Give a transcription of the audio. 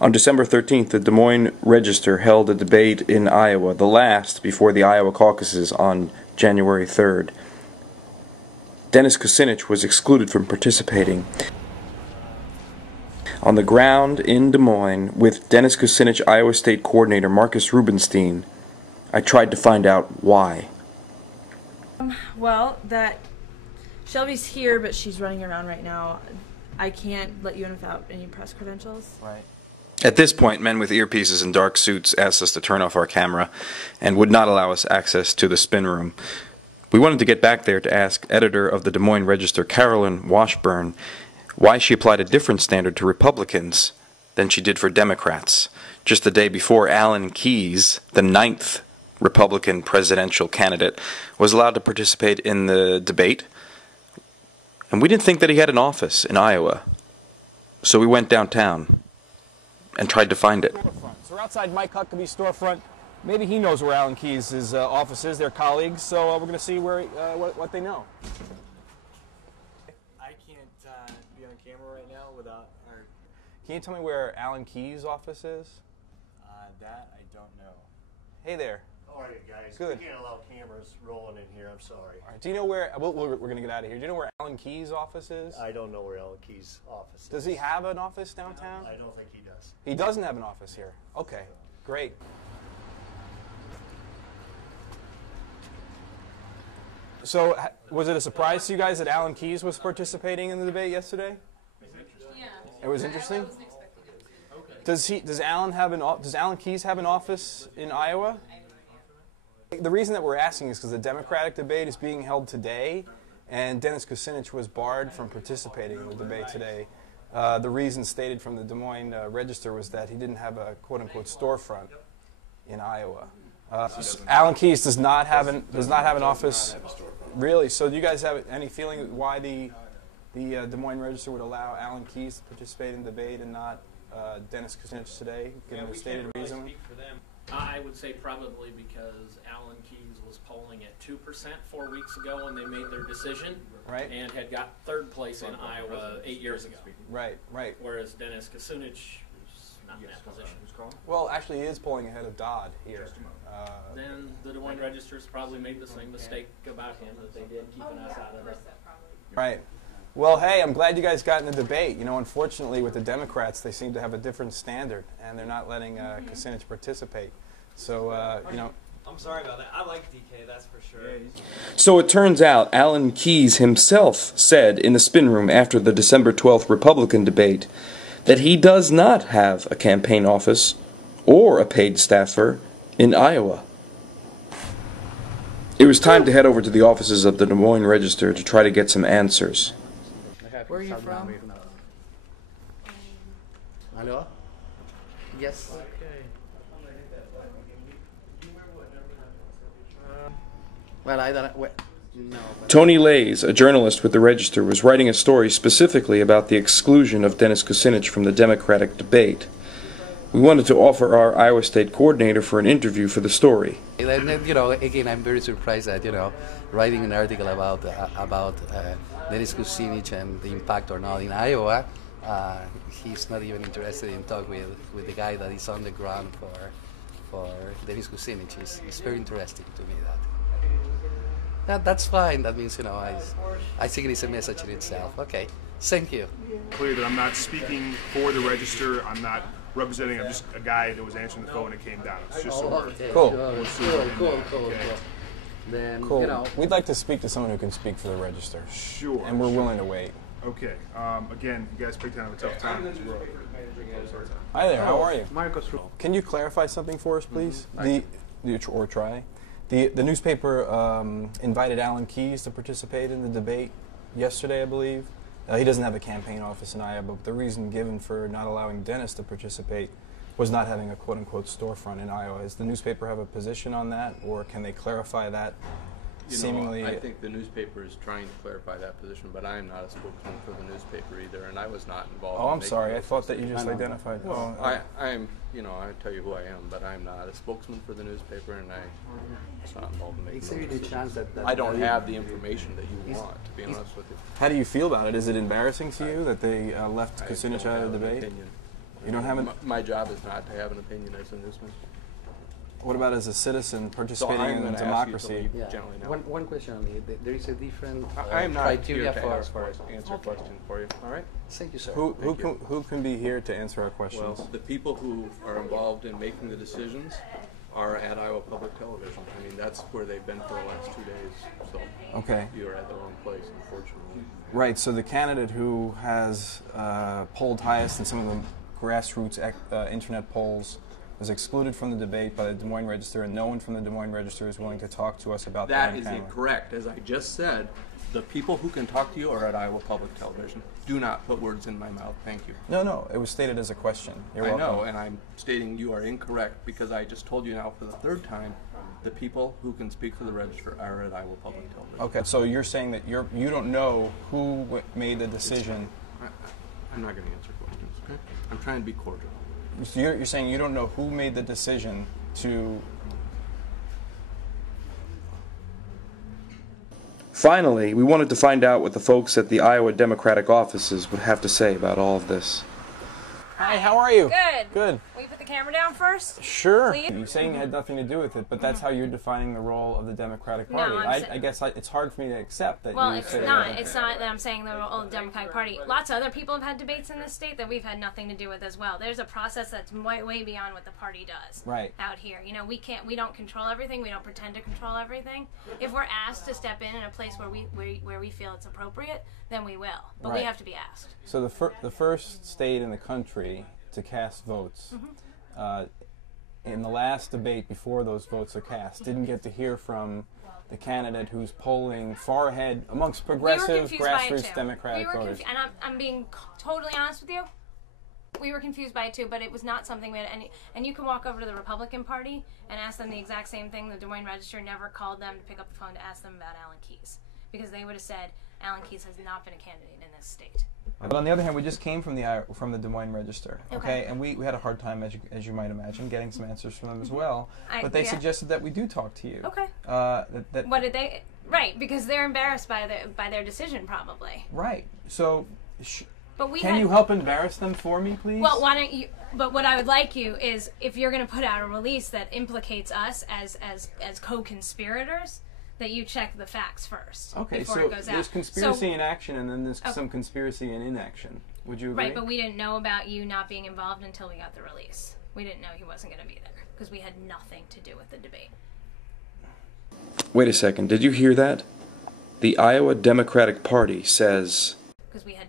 On December 13th, the Des Moines Register held a debate in Iowa, the last before the Iowa caucuses on January 3rd. Dennis Kucinich was excluded from participating. On the ground in Des Moines with Dennis Kucinich Iowa State coordinator Marcus Rubenstein, I tried to find out why. Well, that Shelby's here, but she's running around right now. I can't let you in without any press credentials. Right. At this point, men with earpieces and dark suits asked us to turn off our camera and would not allow us access to the spin room. We wanted to get back there to ask editor of the Des Moines Register, Carolyn Washburn, why she applied a different standard to Republicans than she did for Democrats. Just the day before, Alan Keyes, the 9th Republican presidential candidate, was allowed to participate in the debate. And we didn't think that he had an office in Iowa. So we went downtown and tried to find it. So we're outside Mike Huckabee's storefront. Maybe he knows where Alan Keyes' office is. They're colleagues, so we're going to see where what they know. I can't be on camera right now without. Can you tell me where Alan Keyes' office is? That I don't know. Hey there. How are you guys? Good. We can't allow cameras rolling in here. I'm sorry. All right. Do you know where? We're going to get out of here. Do you know where Alan Keyes' office is? I don't know where Alan Keyes' office is. Does he have an office downtown? I don't think he does. He doesn't have an office here. Okay, great. So, was it a surprise to you guys that Alan Keyes was participating in the debate yesterday? Yeah. It was interesting. Does Alan Keyes have an office in Iowa? The reason that we're asking is because the Democratic debate is being held today, and Dennis Kucinich was barred from participating in the debate today. The reason stated from the Des Moines Register was that he didn't have a quote-unquote storefront in Iowa. Alan Keyes does not have an office. Really? So do you guys have any feeling why the Des Moines Register would allow Alan Keyes to participate in the debate and not Dennis Kucinich today, given the stated reason? I would say probably because Alan Keyes was polling at 2% 4 weeks ago when they made their decision, right, and had got third place in Iowa 8 years ago. Right, right. Whereas Dennis Kucinich is not in that position. Well, actually, he is polling ahead of Dodd here. Then the Des Moines Register's probably made the same mistake about him that they did, keeping us out of it. Right. Well, hey, I'm glad you guys got in the debate. You know, unfortunately, with the Democrats, they seem to have a different standard, and they're not letting Kucinich participate. So, you know. I'm sorry about that. I like DK, that's for sure. So it turns out Alan Keyes himself said in the spin room after the December 12th Republican debate that he does not have a campaign office or a paid staffer in Iowa. It was time to head over to the offices of the Des Moines Register to try to get some answers. Where are you from? Hello? Yes. Well, I don't know. No. Tony Lays, a journalist with the Register, was writing a story specifically about the exclusion of Dennis Kucinich from the Democratic debate. We wanted to offer our Iowa State coordinator for an interview for the story. You know, again, I'm very surprised that, you know, writing an article about Dennis Kucinich and the impact or not in Iowa, he's not even interested in talk with the guy that is on the ground for Dennis Kucinich. It's very interesting to me that's fine. That means, you know, I think it is a message in itself. Okay, thank you. Clear that I'm not speaking for the Register. I'm not representing. I'm just a guy that was answering the phone when it came down. It's just cool. Cool. Then, cool. You know, we'd like to speak to someone who can speak for the Register. Sure. And we're willing to wait. Okay. Again, you guys picked kind of a tough time. Hi there. How are you? Can you clarify something for us, please? Or try. The newspaper invited Alan Keyes to participate in the debate yesterday, I believe. He doesn't have a campaign office in Iowa, but the reason given for not allowing Dennis to participate was not having a quote-unquote storefront in Iowa. Does the newspaper have a position on that, or can they clarify that? Seemingly, I think the newspaper is trying to clarify that position, but I am not a spokesman for the newspaper either, and I was not involved. Oh, I'm sorry. I thought that you just identified. Well, I'm, you know, I tell you who I am, but I'm not a spokesman for the newspaper, and I'm not involved in making decisions. I don't have the information that you want, to be honest with you. How do you feel about it? Is it embarrassing to you that they left Kucinich out of the debate? You don't have an. My job is not to have an opinion as a newsman. What about as a citizen So participating I'm in going to democracy? ask you to Yeah. leave gently now. One question only. There is a different I am not criteria here to answer Okay. questions for you. All right. Thank you, sir. Who can be here to answer our questions? Well, the people who are involved in making the decisions are at Iowa Public Television. I mean, that's where they've been for the last 2 days. So Okay. you are at the wrong place, unfortunately. Right. So the candidate who has polled highest in some of the grassroots internet polls was excluded from the debate by the Des Moines Register, and no one from the Des Moines Register is willing to talk to us about That on is camera. incorrect. As I just said, the people who can talk to you are at Iowa Public Television. Do not put words in my mouth. Thank you. No, it was stated as a question. You're I welcome. know, and I'm stating you are incorrect because I just told you now for the third time the people who can speak for the Register are at Iowa Public Television. Okay, so you're saying that you don't know who made the decision. I'm not going to answer questions, okay? I'm trying to be cordial. So you're saying you don't know who made the decision to. Finally, we wanted to find out what the folks at the Iowa Democratic offices would have to say about all of this. Hi, how are you? Good. Good. Will you put the camera down first? Sure. Please? You're saying it had nothing to do with it, but that's how you're defining the role of the Democratic No, Party. I'm I guess it's hard for me to accept that Well, you it's say not. that. It's not that I'm saying the role of the Democratic Party. Lots of other people have had debates in this state that we've had nothing to do with as well. There's a process that's way beyond what the party does Right. out here. You know, we don't control everything. We don't pretend to control everything. If we're asked to step in a place where we feel it's appropriate, then we will. But we Right. have to be asked. So the first state in the country to cast votes, in the last debate before those votes are cast, didn't get to hear from the candidate who's polling far ahead amongst progressive grassroots Democratic voters. And I'm being totally honest with you. We were confused by it too, but it was not something we had any. And you can walk over to the Republican Party and ask them the exact same thing. The Des Moines Register never called them to pick up the phone to ask them about Alan Keyes, because they would have said Alan Keyes has not been a candidate in this state. But on the other hand, we just came from the Des Moines Register, okay? And we had a hard time, as you might imagine, getting some answers from them as well. But they suggested that we do talk to you. Okay. What did they? Right, because they're embarrassed by their decision, probably. Right. So, but can you help embarrass them for me, please? Well, why don't you? But what I would like you is, if you're going to put out a release that implicates us as co-conspirators, that you check the facts first. Okay, before so it goes out. there's conspiracy in action, and then there's some conspiracy in inaction. Would you agree? Right, but we didn't know about you not being involved until we got the release. We didn't know he wasn't going to be there because we had nothing to do with the debate. Wait a second, did you hear that? The Iowa Democratic Party says... Because we had